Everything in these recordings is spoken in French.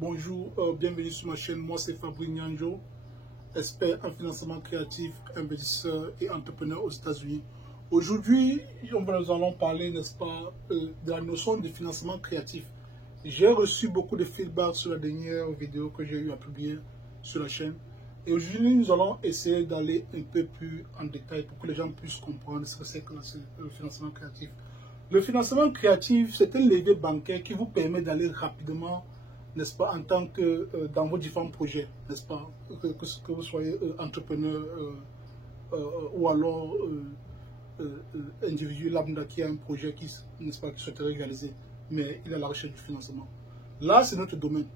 Bonjour, bienvenue sur ma chaîne. Moi, c'est Fabrice Nyanjo, expert en financement créatif, investisseur et entrepreneur aux États-Unis. Aujourd'hui, nous allons parler, n'est-ce pas, de la notion de financement créatif. J'ai reçu beaucoup de feedback sur la dernière vidéo que j'ai eu à publier sur la chaîne. Et aujourd'hui, nous allons essayer d'aller un peu plus en détail pour que les gens puissent comprendre ce que c'est que le financement créatif. Le financement créatif, c'est un levier bancaire qui vous permet d'aller rapidement, n'est-ce pas, en tant que dans vos différents projets, n'est-ce pas, que vous soyez entrepreneur ou alors individu lambda qui a un projet qui, n'est-ce pas, qui souhaiterait réaliser, mais il est à la recherche du financement. Là, c'est notre domaine.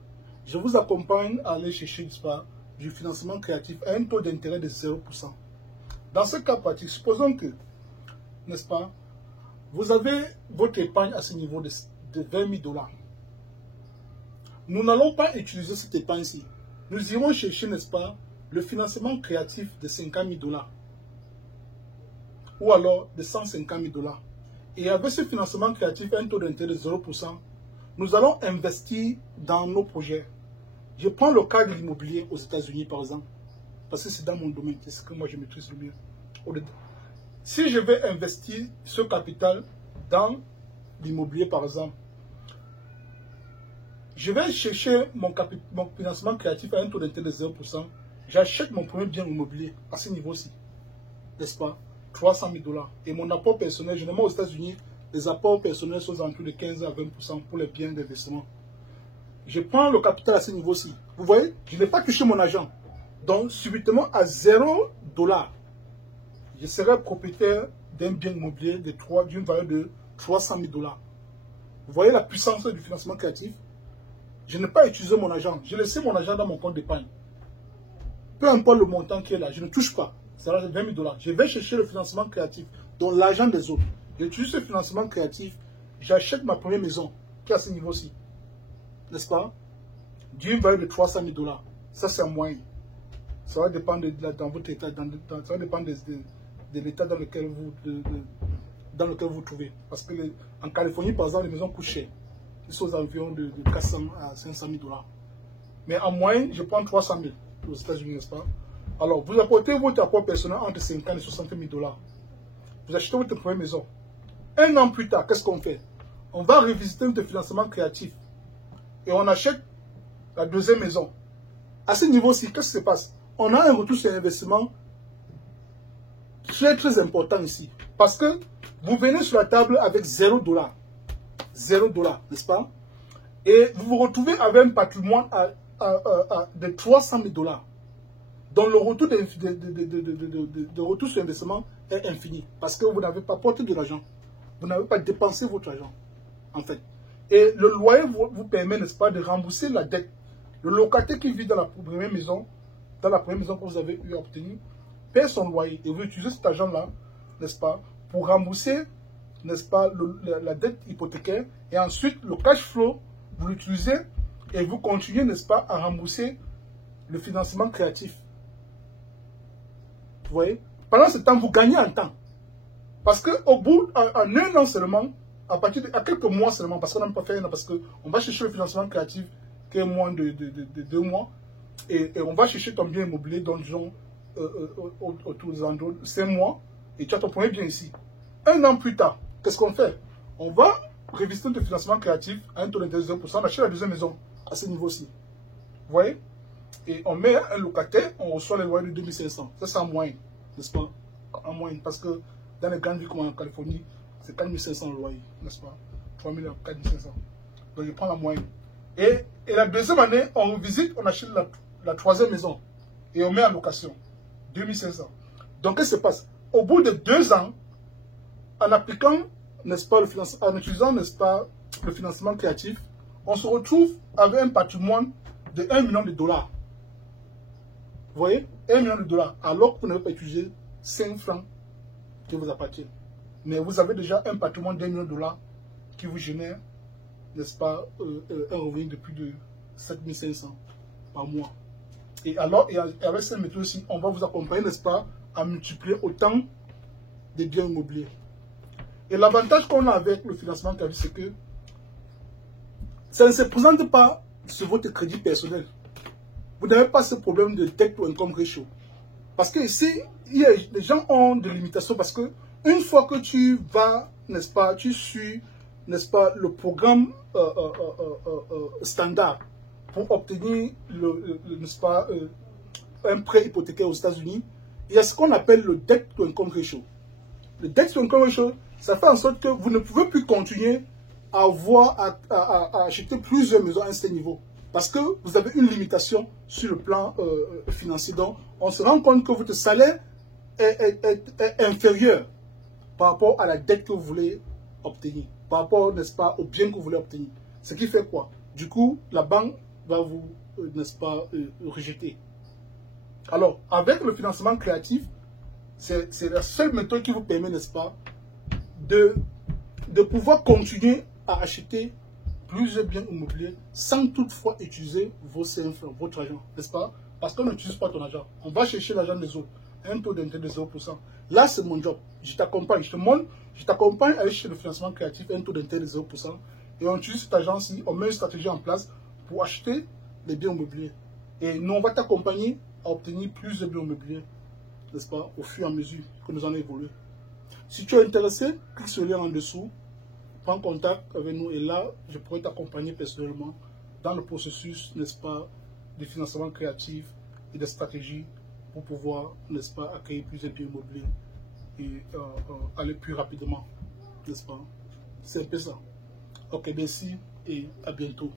Je vous accompagne à aller chercher, n'est-ce pas, du financement créatif à un taux d'intérêt de 0%. Dans ce cas pratique, supposons que, n'est-ce pas, vous avez votre épargne à ce niveau de 20 000 $. Nous n'allons pas utiliser cette épargne-ci. Nous irons chercher, n'est-ce pas, le financement créatif de 50 000 $. Ou alors de 150 000 $. Et avec ce financement créatif à un taux d'intérêt de 0%, nous allons investir dans nos projets. Je prends le cas de l'immobilier aux États-Unis, par exemple, parce que c'est dans mon domaine, c'est ce que moi je maîtrise le mieux. Si je vais investir ce capital dans l'immobilier, par exemple, je vais chercher mon financement créatif à un taux d'intérêt de 0%. J'achète mon premier bien immobilier à ce niveau-ci, n'est-ce pas, 300 000 $. Et mon apport personnel, généralement aux États-Unis, les apports personnels sont entre de 15 à 20% pour les biens d'investissement. Je prends le capital à ce niveau-ci. Vous voyez, je n'ai pas touché mon argent. Donc, subitement, à 0 $, je serai propriétaire d'un bien immobilier d'une valeur de 300 000 $. Vous voyez la puissance du financement créatif? Je n'ai pas utilisé mon argent. J'ai laissé mon argent dans mon compte d'épargne. Peu importe le montant qui est là, je ne touche pas. Ça va être 20 000 $. Je vais chercher le financement créatif, donc l'argent des autres. J'utilise ce financement créatif, j'achète ma première maison, qui est à ce niveau-ci. N'est-ce pas? D'une valeur de 300 000 $. Ça, c'est en moyenne. Ça va dépendre dans votre état, ça va dépendre de l'état dans lequel vous trouvez. Parce que en Californie, par exemple, les maisons coûtent cher. Ils sont aux environs de 400 à 500 000 $. Mais en moyenne, je prends 300 000 aux États-Unis, n'est-ce pas? Alors, vous apportez votre apport personnel entre 50 et 60 000 $. Vous achetez votre première maison. Un an plus tard, qu'est-ce qu'on fait? On va revisiter notre financement créatif. Et on achète la deuxième maison. À ce niveau-ci, qu'est-ce qui se passe? On a un retour sur investissement très très important ici. Parce que vous venez sur la table avec 0 $. 0 $, n'est-ce pas? Et vous vous retrouvez avec un patrimoine de 300 000 $. Donc le retour de retour sur investissement est infini. Parce que vous n'avez pas porté de l'argent. Vous n'avez pas dépensé votre argent, en fait. Et le loyer vous permet, n'est-ce pas, de rembourser la dette. Le locataire qui vit dans la première maison que vous avez eu à obtenir, paie son loyer. Et vous utilisez cet argent-là, n'est-ce pas, pour rembourser, n'est-ce pas, la dette hypothécaire. Et ensuite, le cash flow, vous l'utilisez et vous continuez, n'est-ce pas, à rembourser le financement créatif. Vous voyez? Pendant ce temps, vous gagnez en temps. Parce qu'au bout, en un an seulement, à quelques mois seulement, parce qu'on n'a pas fait un an, parce qu'on va chercher le financement créatif qui est moins de 2 mois, et on va chercher ton bien immobilier dans disons, autour des environs de 5 mois, et tu as ton premier bien ici. Un an plus tard, qu'est-ce qu'on fait? On va revisiter le financement créatif à un taux de 2%, on achète la deuxième maison à ce niveau-ci. Vous voyez? Et on met un locataire, on reçoit les loyers de 2500. Ça, c'est en moyenne, n'est-ce pas? En moyenne, parce que dans les grandes villes comme en Californie, c'est 4500 le loyer, n'est-ce pas? 3000 à 4500. Donc, je prends la moyenne. Et la deuxième année, on revisite, on achète la troisième maison. Et on met en location. 2500. Donc, qu'est-ce qui se passe? Au bout de 2 ans, en appliquant, n'est-ce pas, en utilisant, n'est-ce pas, le financement créatif, on se retrouve avec un patrimoine de 1 million $. Vous voyez? 1 million $. Alors que vous n'avez pas utilisé 5 francs qui vous appartiennent. Mais vous avez déjà un patrimoine d'1 million $ qui vous génère, n'est-ce pas, un revenu de plus de 7 500 par mois. Et alors, avec cette méthode-ci, on va vous accompagner, n'est-ce pas, à multiplier autant de biens immobiliers. Et l'avantage qu'on a avec le financement créatif, c'est que ça ne se présente pas sur votre crédit personnel. Vous n'avez pas ce problème de debt to income ratio. Parce que ici, les gens ont des limitations parce que une fois que tu vas, n'est-ce pas, tu suis, n'est-ce pas, le programme standard pour obtenir n'est-ce pas, un prêt hypothécaire aux États-Unis, il y a ce qu'on appelle le debt to income ratio. Le debt to income ratio, ça fait en sorte que vous ne pouvez plus continuer à acheter plusieurs maisons à un certain niveau. Parce que vous avez une limitation sur le plan financier. Donc, on se rend compte que votre salaire est inférieur par rapport à la dette que vous voulez obtenir. Par rapport, n'est-ce pas, au bien que vous voulez obtenir. Ce qui fait quoi? Du coup, la banque va vous, n'est-ce pas, rejeter. Alors, avec le financement créatif, c'est la seule méthode qui vous permet, n'est-ce pas, de pouvoir continuer à acheter plusieurs biens immobiliers sans toutefois utiliser vos CFA, votre argent, n'est-ce pas? Parce qu'on n'utilise pas ton argent. On va chercher l'argent des autres. Un taux d'intérêt de 0%. Là, c'est mon job. Je t'accompagne. Je t'accompagne à aller chercher le financement créatif, un taux d'intérêt de 0%. Et on utilise cet argent-ci, on met une stratégie en place pour acheter les biens immobiliers. Et nous, on va t'accompagner à obtenir plus de biens immobiliers, n'est-ce pas, au fur et à mesure que nous allons évoluer. Si tu es intéressé, clique sur le lien en dessous, prends contact avec nous et là, je pourrai t'accompagner personnellement dans le processus, n'est-ce pas, de financement créatif et de stratégie pour pouvoir, n'est-ce pas, accueillir plus de biens immobiliers et aller plus rapidement, n'est-ce pas. C'est un peu ça. Ok, merci et à bientôt.